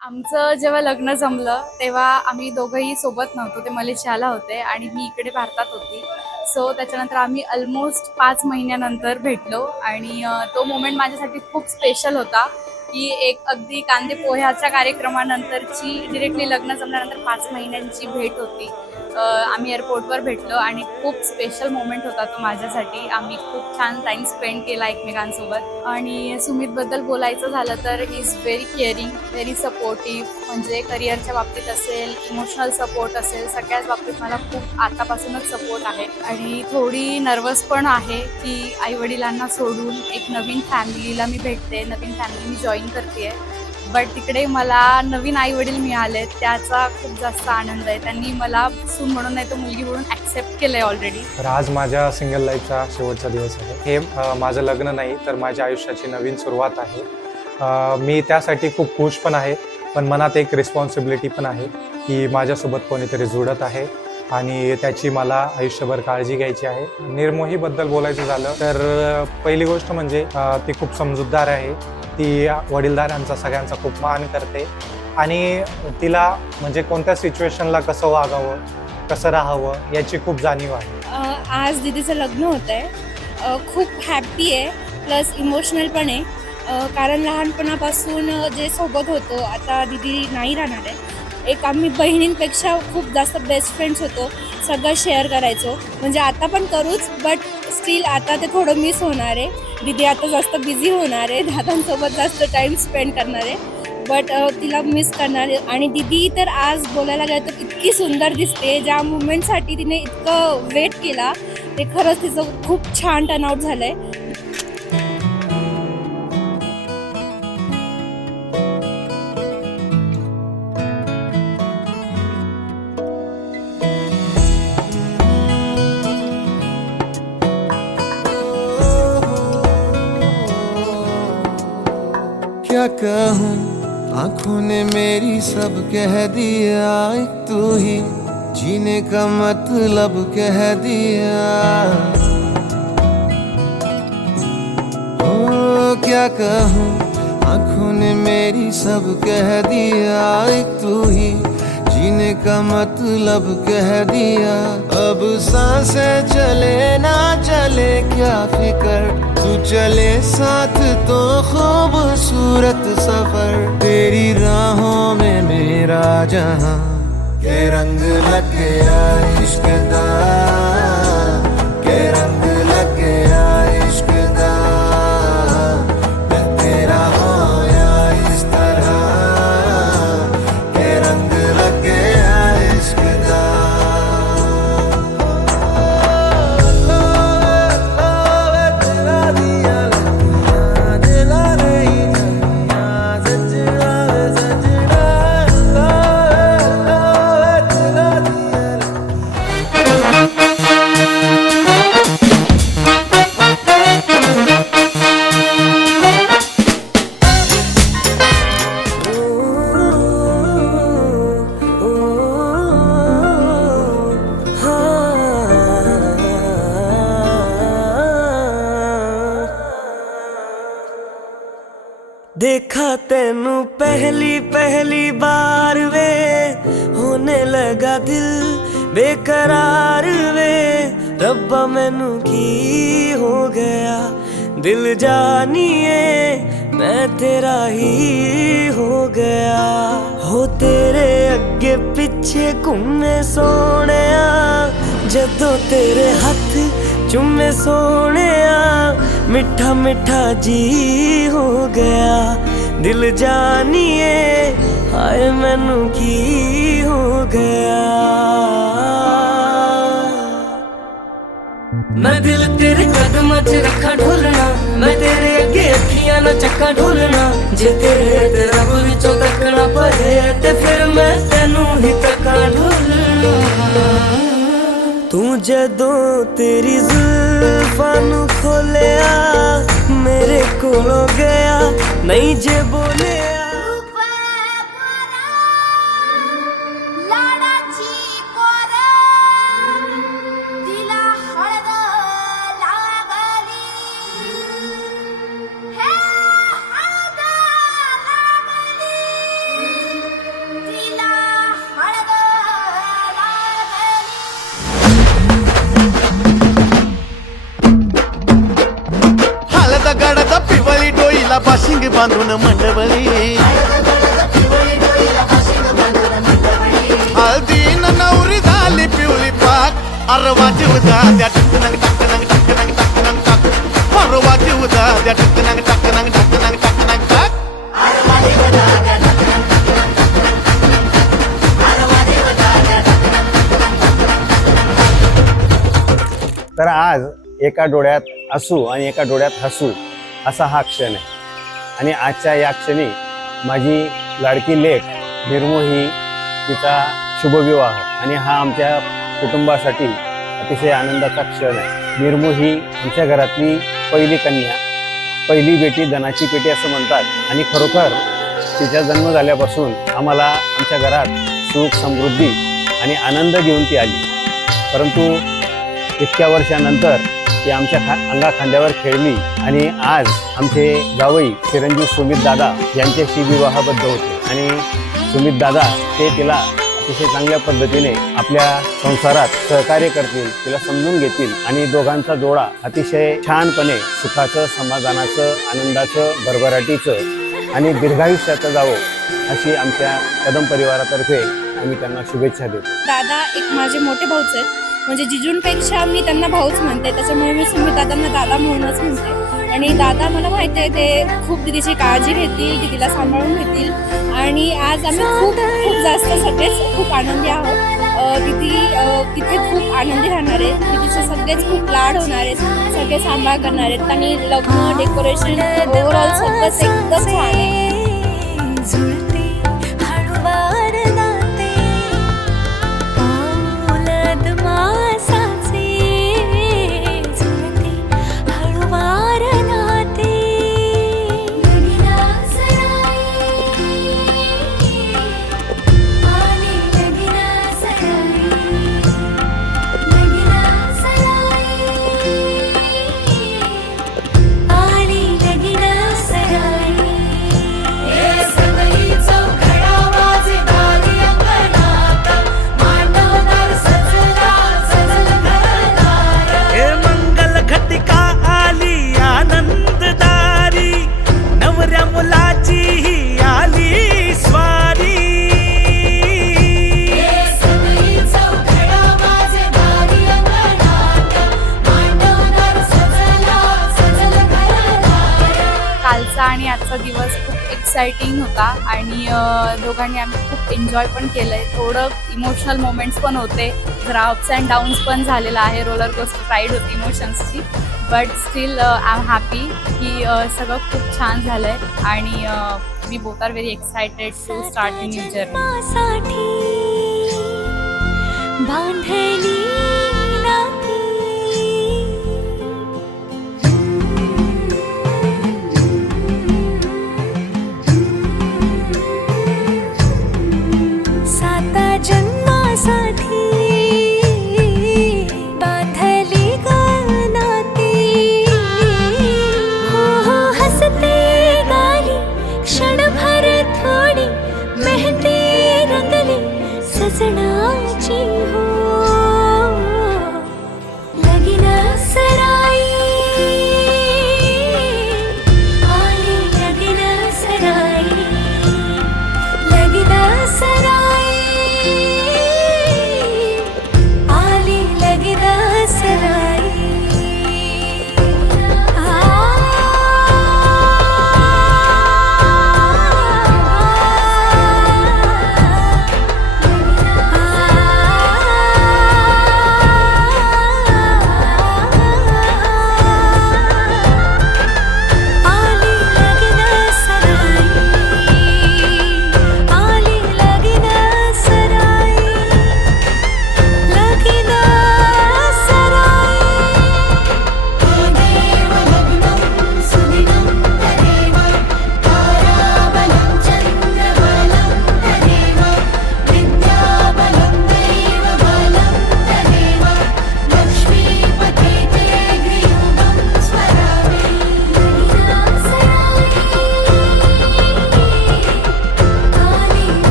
आमचं जेव्हा लग्न जमलं तेव्हा आम्ही दोघंही सोबत नव्हतो. ते मलेशियाला होते आणि मी इकडे भारतात होती. सो त्याच्यानंतर आम्ही ऑलमोस्ट 5 महिन्यानंतर भेटलो आणि तो मोमेंट माझ्यासाठी खूप स्पेशल होता, की एक अगदी कांदे पोह्याच्या कार्यक्रमानंतरची डायरेक्टली लग्न जमल्यानंतर 5 महिन्यांची भेट होती. आम्ही एअरपोर्टवर भेटलो आणि खूप स्पेशल मोमेंट होता तो माझ्यासाठी. आम्ही खूप छान टाईम स्पेंड केला एकमेकांसोबत. आणि सुमितबद्दल बोलायचं झालं तर is very caring, very supportive. म्हणजे करिअरच्या बाबतीत असेल, इमोशनल सपोर्ट असेल, सगळ्याच बाबतीत मला खूप आतापासूनच सपोर्ट आहे. आणि थोडी नर्वस पण आहे की आईवडिलांना सोडून एक नवीन फॅमिलीला मी भेटते, नवीन फॅमिली मी जॉईन करते. बट तिकडे मला नवीन आई-वडील मिळाले, त्याचा खूप जास्त आनंद आहे. त्यांनी मला सून म्हणून नाही तर मुलगी म्हणून ॲक्सेप्ट केलं आहे ऑलरेडी. तर आज माझ्या सिंगल लाईफचा शेवटचा दिवस आहे. हे माझं लग्न नाही तर माझ्या आयुष्याची नवीन सुरुवात आहे. मी त्यासाठी खूप खुश पण आहे, पण मनात एक रिस्पॉन्सिबिलिटी पण आहे की माझ्यासोबत कोणीतरी जुळत आहे आणि त्याची मला आयुष्यभर काळजी घ्यायची आहे. निर्मोहीबद्दल बोलायचं झालं तर पहिली गोष्ट म्हणजे ती खूप समजूतदार आहे. ती वडीलधाऱ्यांचा सगळ्यांचा खूप मान करते आणि तिला म्हणजे कोणत्या सिच्युएशनला कसं वागावं, कसं राहावं याची खूप जाणीव आहे. आज दीदीचं लग्न होतं आहे. खूप हॅप्पी आहे, प्लस इमोशनल पण आहे. कारण लहानपणापासून जे सोबत होतो, आता दीदी नाही राहणार आहे. एक आम्ही बहिणींपेक्षा खूप जास्त बेस्ट फ्रेंड्स होतो. सगळं शेअर करायचो. म्हणजे आता पण करूच, बट स्टील आता ते थोडं मिस होणार आहे. दीदी आता जास्त बिझी होणार आहे, दादांसोबत जास्त टाईम स्पेंड करणार आहे. बट तिला मिस करणार. आणि दीदी तर आज बोलायला गेलं तर इतकी सुंदर दिसते. ज्या मुवमेंटसाठी तिने इतकं वेट केला ते खरंच तिचं खूप छान टर्नआउट झालं आहे. क्या कहूँ, आंखों ने मेरी सब कह दिया, एक तू ही जीने का मतलब कह दिया। ओ क्या कहूँ, आंखों ने मेरी सब कह दिया, एक तू ही जीने का मतलब कह दिया। अब सांसें चले ना चले क्या फिकर, तू चले साथ तो खूबसूरत सफर। तेरी राहों में मेरा जहां के रंग लग गया इश्क दा, के रंग लग गया इश्क दा। मैं तेरा होया इस तरह, के रंग लग गया इश्क दा। देखा तेनू पहली पहली बार वे, होने लगा दिल बेकरार वे। रब्बा मैनू की हो गया, दिल जानिए मैं तेरा ही हो गया। हो तेरे अगे पिछे घूमे सोने, जदों तेरे हथ चुमे सोने, मिठा मिठा जी हो गया। दिल जानिए हाय मैनू की हो गया। मैं दिल तेरे कदमां च रखा ढोलना, मैं तेरे अगे अखियां ना चक्का ढोलना। जे तेरे ते रब विचों तकना पए ते फिर मैं तेनू ही तक्का ढोलना। तू जदों तेरी जुल्फां नू खोलिया, मेरे कोलों गया नहीं जे बोलिया। बांधून मंडवली हळदीन नवरी झाली पिवळी पाक अरवा जीव द्या टकनंग टकनंग टकनंग टकनंग टक अरवा जीव द्या टकनंग टकनंग टकनंग टकनंग टक तर आज एका डोळ्यात असू आणि एका डोळ्यात हसू असा हा क्षण आहे. आणि आजच्या या क्षणी माझी लाडकी लेक निर्मोही तिचा शुभविवाह आणि हा आमच्या कुटुंबासाठी अतिशय आनंदाचा क्षण आहे. निर्मोही आमच्या घरातली पहिली कन्या, पहिली बेटी धनाची पेटी असं म्हणतात. आणि खरोखर तिचा जन्म झाल्यापासून आम्हाला आमच्या घरात सुख समृद्धी आणि आनंद घेऊन ती आली. परंतु इतक्या वर्षानंतर ती आमच्या अंगाखांद्यावर खेळली आणि आज आमचे जावई चिरंजीव सुमित दादा यांच्याशी विवाहबद्ध होते. आणि सुमित दादा ते तिला अतिशय चांगल्या पद्धतीने आपल्या संसारात सहकार्य करतील, तिला समजून घेतील आणि दोघांचा जोडा अतिशय छानपणे सुखाचं, समाधानाचं, आनंदाचं, भरभराटीचं आणि दीर्घायुष्याचं जावं अशी आमच्या कदम परिवारातर्फे आम्ही त्यांना शुभेच्छा देतो. दादा एक माझे मोठे भाऊच आहेत, म्हणजे जिजूंपेक्षा मी त्यांना भाऊच म्हणते, त्याच्यामुळे मी सुमित दादांना दादा म्हणूनच म्हणते. आणि दादा मला माहिती आहे ते खूप दिदीची काळजी घेतील, दिदीला सांभाळून घेतील. आणि आज आम्ही खूप खूप जास्त सगळेच खूप आनंदी आहोत. दिदी तिथे खूप आनंदी राहणार आहेत, दिदीचे सगळेच खूप लाड होणार आहेत, सगळे सांभाळ करणार आहेत. आणि लग्न डेकोरेशन ओव्हरऑल सगळंच एकदम छान आहे. आणि आजचा दिवस खूप एक्साइटिंग होता आणि दोघांनी आम्ही खूप एन्जॉय पण केलंय. थोडं इमोशनल मोमेंट्स पण होते, जरा अप्स अँड डाऊन्स पण झालेला आहे, रोलर कोस्टर राईड होती इमोशन्सची. But still I am happy की सगळं खूप छान झालंय आणि we both are very excited to start new journey.